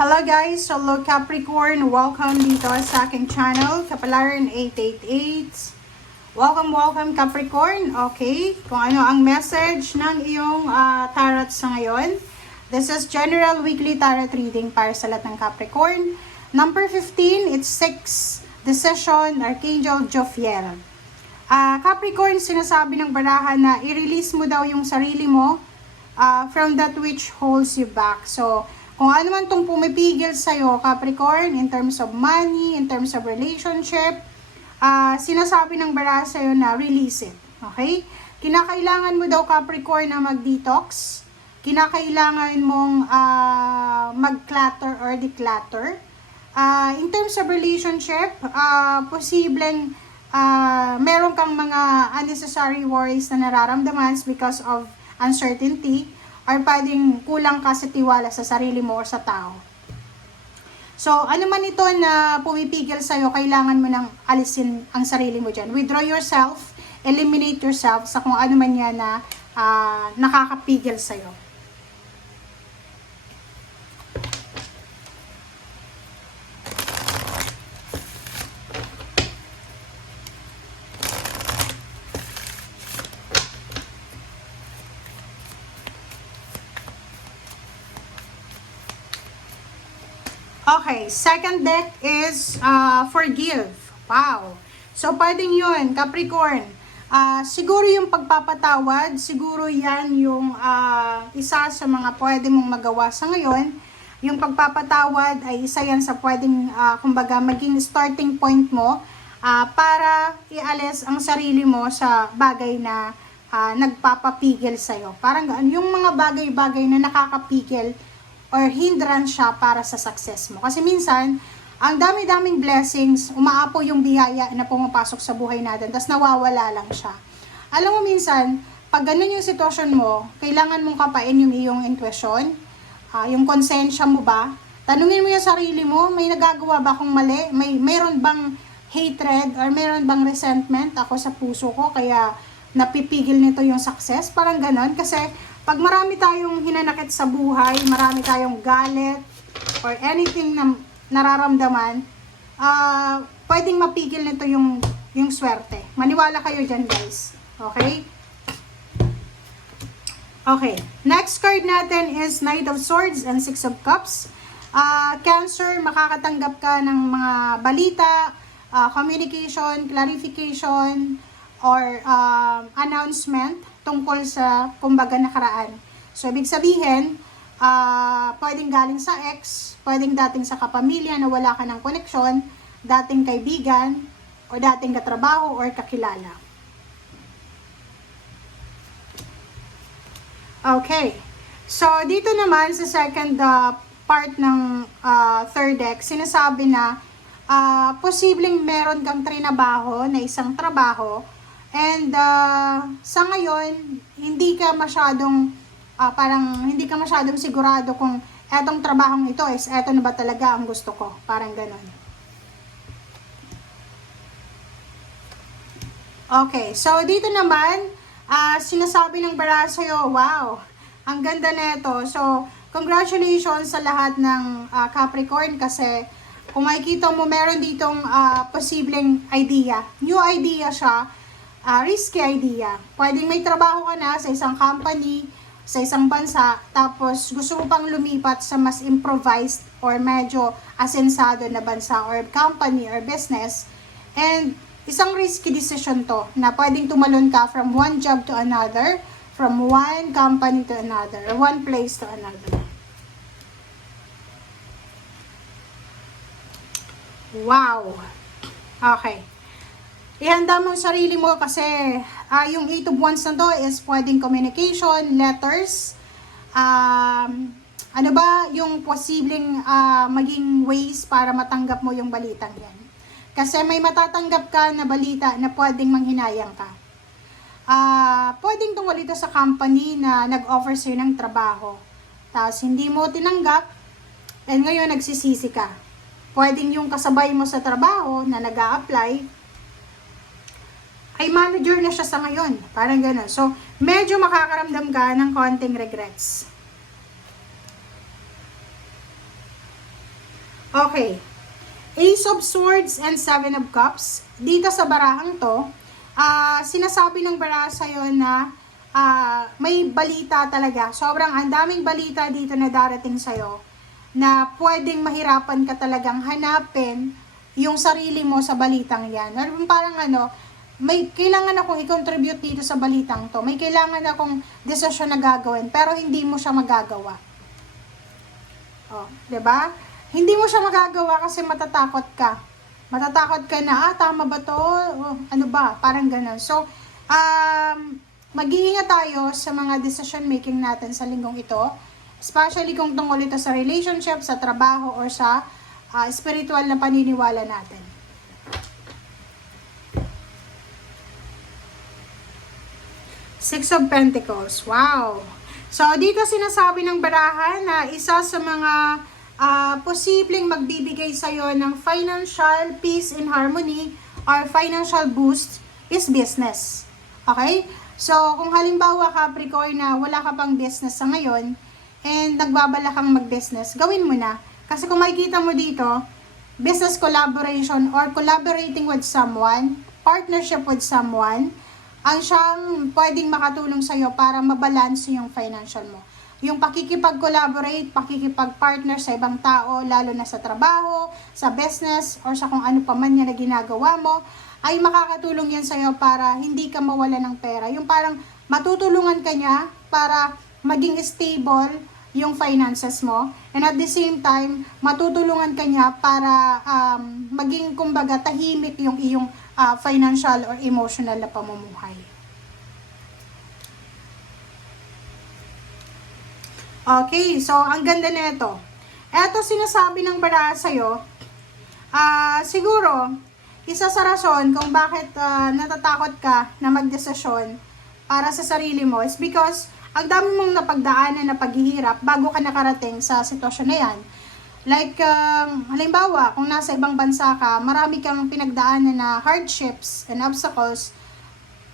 Hello guys! Hello Capricorn! Welcome dito sa aking channel, Kapalaran 888. Welcome Capricorn! Okay, kung ano ang message ng iyong tarot sa ngayon. This is General Weekly Tarot Reading para sa lahat ng Capricorn. Number 15, it's 6, Decision, Archangel Jophiel. Capricorn, sinasabi ng baraha na i-release mo daw yung sarili mo from that which holds you back. So, kung ano man itong pumipigil sa'yo, Capricorn, in terms of money, in terms of relationship, sinasabi ng baraha sa'yo na release it. Okay? Kinakailangan mo daw, Capricorn, na mag-detox. Kinakailangan mong mag-clutter or declutter. In terms of relationship, posibleng meron kang mga unnecessary worries na nararamdaman because of uncertainty, or pwedeng kulang ka sa tiwala sa sarili mo o sa tao. So, ano man ito na pumipigil sa'yo, kailangan mo nang alisin ang sarili mo dyan. Withdraw yourself, eliminate yourself sa kung ano man yan na nakakapigil sa'yo. Okay, second deck is forgive. Wow. So, pwedeng yun, Capricorn. Siguro yung pagpapatawad, siguro yan yung isa sa mga pwede mong magawa sa ngayon. Yung pagpapatawad ay isa yan sa pwedeng, kumbaga, maging starting point mo para ialis ang sarili mo sa bagay na nagpapapigil sa'yo. Parang yung mga bagay-bagay na nakakapigil or hindrance siya para sa success mo. Kasi minsan, ang dami-daming blessings, umaapo yung biyaya na pumapasok sa buhay natin, tapos nawawala lang siya. Alam mo minsan, pag ganun yung sitwasyon mo, kailangan mong kapain yung iyong intuition, yung konsensya mo ba? Tanungin mo yung sarili mo, may nagagawa ba akong mali? Mayroon bang hatred or mayroon bang resentment ako sa puso ko, kaya napipigil nito yung success? Parang ganun, kasi pag marami tayong hinanakit sa buhay, marami tayong galit, or anything na nararamdaman, pwedeng mapigil nito yung swerte. Maniwala kayo dyan, guys. Okay? Okay. Next card natin is Knight of Swords and Six of Cups. Cancer, makakatanggap ka ng mga balita, communication, clarification, or announcement tungkol sa, kumbaga, nakaraan. So, ibig sabihin, pwedeng galing sa ex, pwedeng dating sa kapamilya na wala ka ng koneksyon, dating kaibigan, o dating katrabaho, or kakilala. Okay. So, dito naman sa second part ng third deck, sinasabi na posibleng meron kang trinabaho na isang trabaho. And sa ngayon, hindi ka masyadong sigurado kung etong trabahong ito is eto na ba talaga ang gusto ko. Parang ganon. Okay, so dito naman, sinasabi ng baraha sa'yo, wow, ang ganda nito. So, congratulations sa lahat ng Capricorn, kasi kung makikita mo, meron ditong posibleng idea. New idea siya. Risky idea. Pwedeng may trabaho ka na sa isang company, sa isang bansa, tapos gusto mo pang lumipat sa mas improvised or medyo asensado na bansa or company or business. And isang risky decision to, na pwedeng tumalon ka from one job to another, from one company to another, or one place to another. Wow! Okay. Ihanda mo ang sarili mo kasi yung 8 of Wands na to is pwedeng communication, letters, ano ba yung posibleng maging ways para matanggap mo yung balitang yan. Kasi may matatanggap ka na balita na pwedeng manghinayang ka. Pwedeng tungkol ito sa company na nag-offer sa'yo ng trabaho. Tapos hindi mo tinanggap, and ngayon nagsisisi ka. Pwedeng yung kasabay mo sa trabaho na nag-a-apply, ay manager na siya sa ngayon. Parang gano'n. So, medyo makakaramdam ka ng konting regrets. Okay. Ace of Swords and Seven of Cups. Dito sa barahang to, sinasabi ng baraha sa'yo na may balita talaga. Sobrang ang daming balita dito na darating sa'yo na pwedeng mahirapan ka talagang hanapin yung sarili mo sa balitang yan. Parang may kailangan akong i-contribute dito sa balitang to. May kailangan akong desisyon na gagawin, pero hindi mo siya magagawa. Oh, 'di ba? Hindi mo siya magagawa kasi matatakot ka. Matatakot ka na, tama ba to? Oh, ano ba? Parang ganun. So, mag-iingat tayo sa mga decision making natin sa linggong ito. Especially kung tungkol ito sa relationship, sa trabaho, or sa spiritual na paniniwala natin. Six of Pentacles. Wow! So, dito sinasabi ng baraha na isa sa mga posibleng magbibigay sa'yo ng financial peace and harmony or financial boost is business. Okay? So, kung halimbawa Capricorn na wala ka pang business sa ngayon and nagbabala kang mag-business, gawin mo na. Kasi kung makikita mo dito, business collaboration or collaborating with someone, partnership with someone, ang siyang pwedeng makatulong sa'yo para mabalance yung financial mo. Yung pakikipag-collaborate, pakikipag-partner sa ibang tao, lalo na sa trabaho, sa business, or sa kung ano pa man yan na ginagawa mo, ay makakatulong yan sa'yo para hindi ka mawala ng pera. Yung parang matutulungan ka niya para maging stable yung finances mo. And at the same time, matutulungan ka niya para maging kumbaga tahimik yung iyong financial or emotional na pamumuhay. Okay, so ang ganda na ito. Ito sinasabi ng baraha sa'yo, siguro, isa sa rason kung bakit natatakot ka na magdesisyon para sa sarili mo is because ang dami mong napagdaanan na paghihirap bago ka nakarating sa sitwasyon na yan. Like, halimbawa, kung nasa ibang bansa ka, marami kang pinagdaanan na hardships and obstacles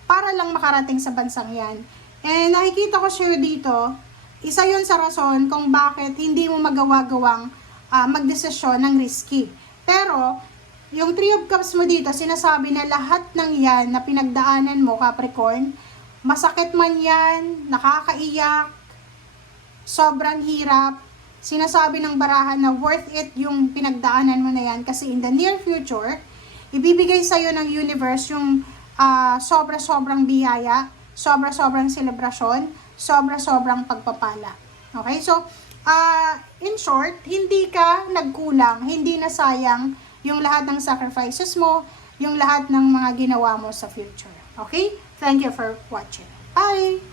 para lang makarating sa bansang yan. And nakikita ko sa'yo dito, isa yun sa rason kung bakit hindi mo magawa-gawang magdesisyon ng risky. Pero, yung Three of Cups mo dito, sinasabi na lahat ng yan na pinagdaanan mo, Capricorn, masakit man yan, nakakaiyak, sobrang hirap, sinasabi ng barahan na worth it yung pinagdaanan mo na yan kasi in the near future, ibibigay sa'yo ng universe yung sobra-sobrang biyaya, sobra-sobrang selebrasyon, sobra-sobrang pagpapala. Okay? So, in short, hindi ka nagkulang, hindi nasayang yung lahat ng sacrifices mo, yung lahat ng mga ginawa mo sa future. Okay? Thank you for watching. Bye!